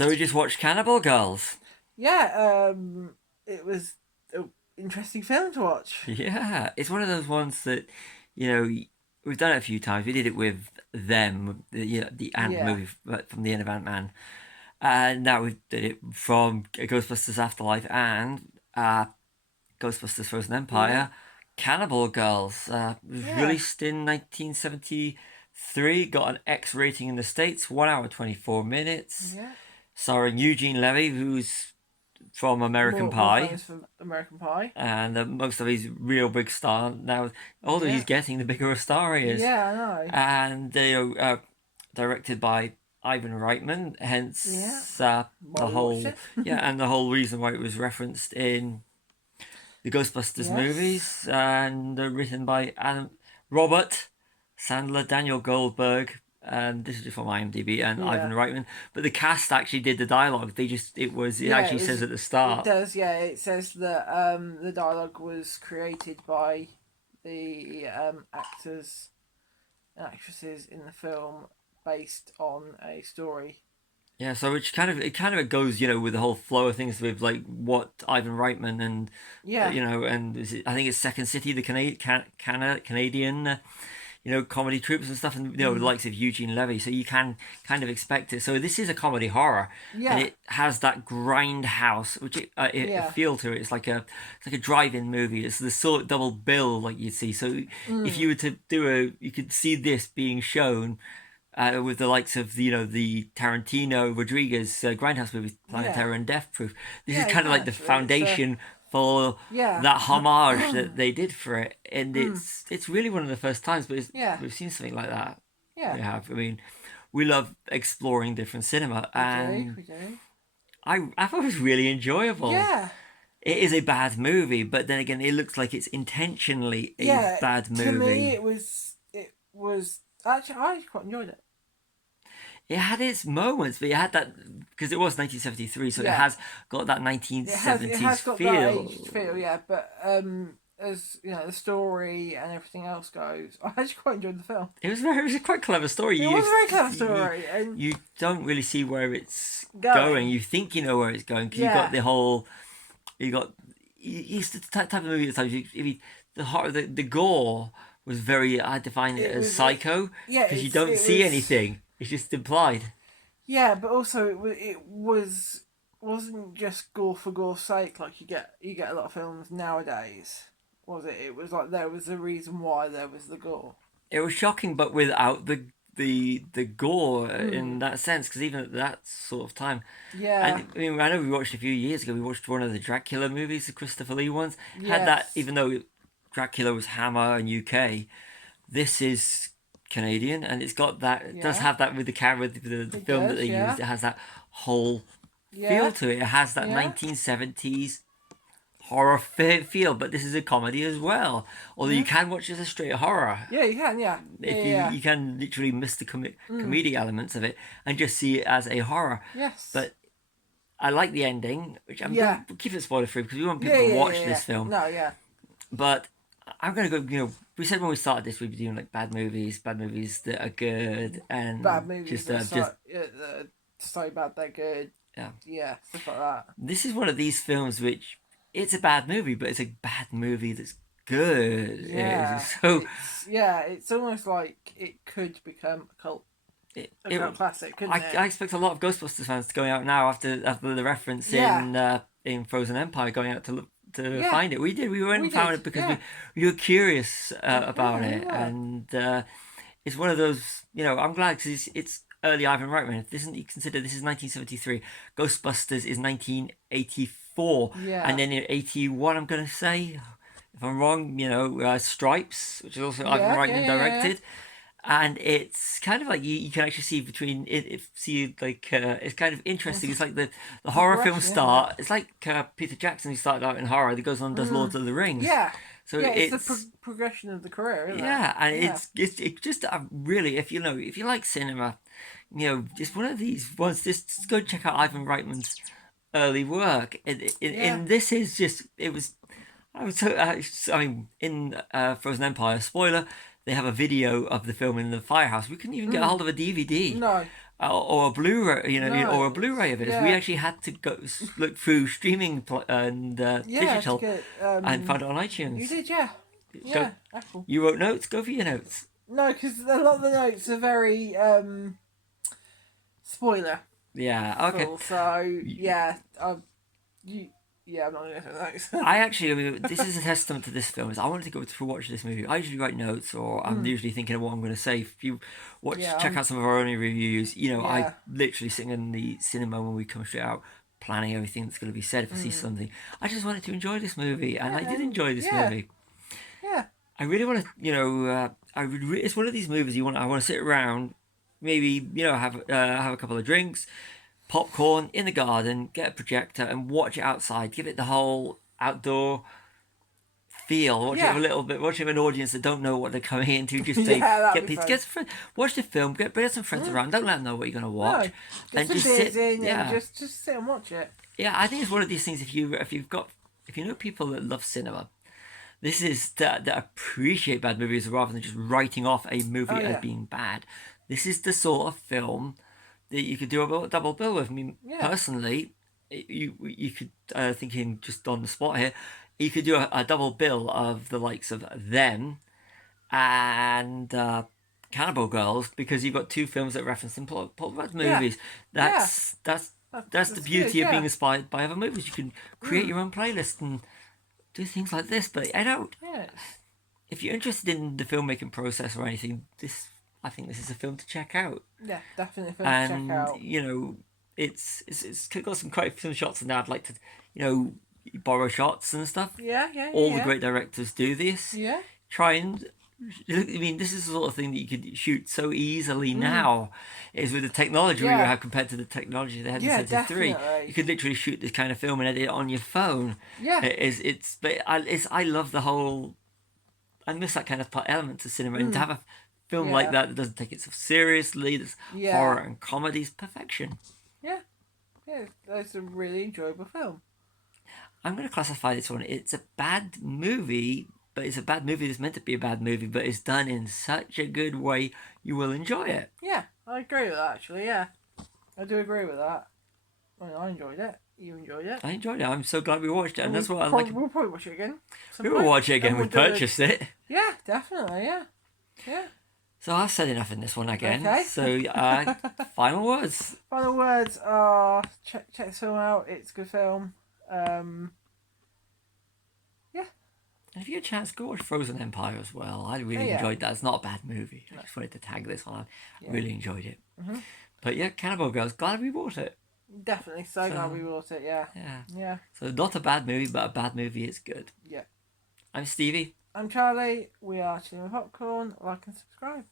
So we just watched Cannibal Girls. Yeah, it was an interesting film to watch. Yeah, it's one of those ones that, you know, we've done it a few times. We did it with them, the Ant Yeah, movie from the end of Ant Man, and now we did it from Ghostbusters Afterlife and Ghostbusters Frozen yeah, Empire. Cannibal Girls was yeah, released in 1973, got an X rating in the States, 1 hour 24 minutes, yeah. starring Eugene Levy, who's from American More Pie, famous for American Pie. and most of his real big star now. Although he's Yeah, getting, the bigger a star he is, yeah, I know. and directed by Ivan Reitman. Yeah, Hence, why the we watched whole it. and the whole reason why it was referenced in the Ghostbusters Yes. movies, and written by Robert Sandler, Daniel Goldberg, and this is just from IMDb, and Ivan Yeah, Reitman. But the cast actually did the dialogue. It yeah. actually It says was. at the It start. does. Yeah, it says that the dialogue was created by the actors and actresses in the film based on a story. Yeah, so it kind of goes, with the whole flow of things with like what Ivan Reitman and Yeah, and I think it's Second City, the Canadian comedy troops and stuff, and the mm. likes of Eugene Levy. So you can kind of expect it. So this is a comedy horror, and Yeah, it has that grindhouse, which it yeah. feel to it. It's like a drive-in movie. It's the sort of double bill like you'd see. So if Mm. you were to you could see this being shown with the likes of the Tarantino, Rodriguez Grindhouse movies, Planet Yeah, Terror and Death Proof. This is yeah, you kind of can like the actually. It's foundation for yeah, that homage that they did for it, and mm, it's really one of the first times, but yeah, we've seen something like that. yeah. We have. I mean, we love exploring different cinema, We do, and we do. I thought it was really enjoyable. Yeah, It is a bad movie, but then again, it looks like it's intentionally a yeah. bad To me, movie. it was actually I quite enjoyed it. It had its moments, but it had that because it was 1973, so it Yeah, has got that it has 1970s got that feel. aged feel. Yeah, but as you know, the story and everything else goes, I actually quite enjoyed the film. It was a quite clever story. It You was a very clever you story and you don't really see where it's going. going. You think you know where it's going because you got Yeah, the whole you got it's the type of movie at times the horror the gore was very I define it it as was. psycho Yeah, because you don't it see was. anything. It's just implied. Yeah, but also it wasn't just gore for gore's sake like you get a lot of films nowadays. Was it? It was like there was a reason why there was the gore. It was shocking, but without the gore in Mm. that sense. Because even at that sort of time, Yeah. and I mean, I know we watched a few years ago. We watched one of the Dracula movies, the Christopher Lee ones. Had that, Yes. even though Dracula was Hammer and UK. This is Canadian, and it's got that. It does Yeah. have that with the camera, with the It film that does. they Yeah. used. It has that whole feel Yeah. to it. It has that Yeah. 1970s horror feel, but this is a comedy as well. Although you Yeah. can watch it as a straight horror. Yeah. You can. Yeah. Yeah. If Yeah. you Yeah. you can literally miss the Mm. comedic elements of it and just see it as a horror. Yes. But I like the ending, which I'm Yeah. going to keep it spoiler free because we want Yeah. people to Yeah. Yeah. watch Yeah. this film. No. Yeah. But I'm going to go, we said when we started this we'd be doing like bad movies that are good, Bad and movies just, that are just so bad they're good. yeah. Yeah. Stuff like that. This is one of these films which it's a bad movie, but it's a bad movie that's good. Yeah. So It's almost like it could become it, a it, cult classic, couldn't it? I expect a lot of Ghostbusters fans to going out now after the reference Yeah. in Frozen Empire, going out to look to Yeah. find it. We did. We went We and found did. it because Yeah. we were curious about Yeah. We it, were. and it's one of those. I'm glad because it's early Ivan Reitman. If this isn't you consider this is 1973. Ghostbusters is 1984, and Yeah. then in 81, I'm gonna say, if I'm wrong, Stripes, which is also Ivan Yeah. Yeah. Reitman Yeah. Yeah. directed, and it's kind of like you can actually see between it if see like it's kind of interesting. It's like the horror film Progression, isn't it? start. It's like Peter Jackson who started out in horror. He goes on and does Lord of the Rings. Yeah. So Yeah. It's the it's progression of the career, isn't it? yeah, and Yeah. it's just really if you like cinema, just one of these ones. Just go check out Ivan Reitman's early work. Yeah. And this is just it was. I was so. I mean, in Frozen Empire, spoiler, they have a video of the film in the firehouse. We couldn't even get a hold of a DVD. No. or a Blu-ray, or a No, Blu-ray of it. So we yeah, actually had to go look through streaming and yeah. To digital get and find it on you iTunes. did, yeah, Go, yeah. Apple. you wrote notes. Go for your notes. No, because a lot of the notes are very spoiler Yeah. Okay. full. So yeah, you, yeah, I'm not gonna go those. I mean, this is a testament to this film. Is I wanted to go through watch this movie. I usually write notes, or I'm usually thinking of what I'm going to say. If you Yeah, check out some of our own reviews. I yeah, literally sitting in the cinema when we come straight out, planning everything that's going to be said. If I see something, I just wanted to enjoy this movie, and I did enjoy this yeah, movie. yeah, I really want to, it's one of these movies I want to sit around, maybe have a couple of drinks, popcorn in the garden, get a projector and watch it outside. Give it the whole outdoor feel. Watch it a yeah. little bit. Watch it with an audience that don't know what they're coming into. Just say, Yeah, that'd get be pizza, fun. get some friends, watch the film, bring some friends around. Don't let them know what you're going to No, watch, get and some just beers sit. in and Yeah, just sit and watch it. yeah. I think it's one of these things. If you know people that love cinema, this is that appreciate bad movies rather than just writing off a movie Oh as yeah, being bad. This is the sort of film that you could do a double bill with. I mean, yeah, personally, you could thinking just on the spot here, you could do a double bill of the likes of them and Cannibal Girls because you've got two films that reference in plot yeah, movies. yeah. That's the That's good. beauty of being Yeah, inspired by other movies. You can create your own playlist and do things like this. But I don't. yeah, If you're interested in the filmmaking process or anything, I think this is a film to check out. yeah. Definitely film to check And out. it's got some quite some shots in there. I'd like to you know borrow shots and stuff. Yeah, yeah, All the yeah, great directors do this. yeah. Try and I mean, this is the sort of thing that you could shoot so easily now. Is with the technology we Yeah. have compared to the technology they had Yeah, in '73. definitely. You could literally shoot this kind of film and edit it on your phone. Yeah, I love the whole. I miss that kind of element to cinema, and to have a film like Yeah. that doesn't take itself seriously. There's Yeah. horror and comedy is perfection. yeah, yeah. That's a really enjoyable film. I'm going to classify this one. It's a bad movie, but it's a bad movie that's meant to be a bad movie, but it's done in such a good way you will enjoy it. Yeah, I agree with that. Actually, yeah, I do agree with that. I mean, I enjoyed it. You enjoyed it. I enjoyed it. I'm so glad we watched it, and that's what I like. We'll probably watch it again. some We will point. watch it again. And We we'll do a- purchased it. Yeah, definitely. Yeah, yeah. So I've said enough in this one again. Okay. So final words. Final words are check this film out. It's a good film. And if you get a chance, go watch Frozen Empire as well. I really Yeah. enjoyed that. It's not a bad movie. I just wanted to tag this one. I Yeah. really enjoyed it. Mm-hmm. But yeah, Cannibal Girls. Glad we bought it. Definitely. So glad we bought it. Yeah. Yeah. Yeah. So not a bad movie, but a bad movie is good. Yeah. I'm Stevie. I'm Charlie. We are Chilling with Popcorn. Like and subscribe.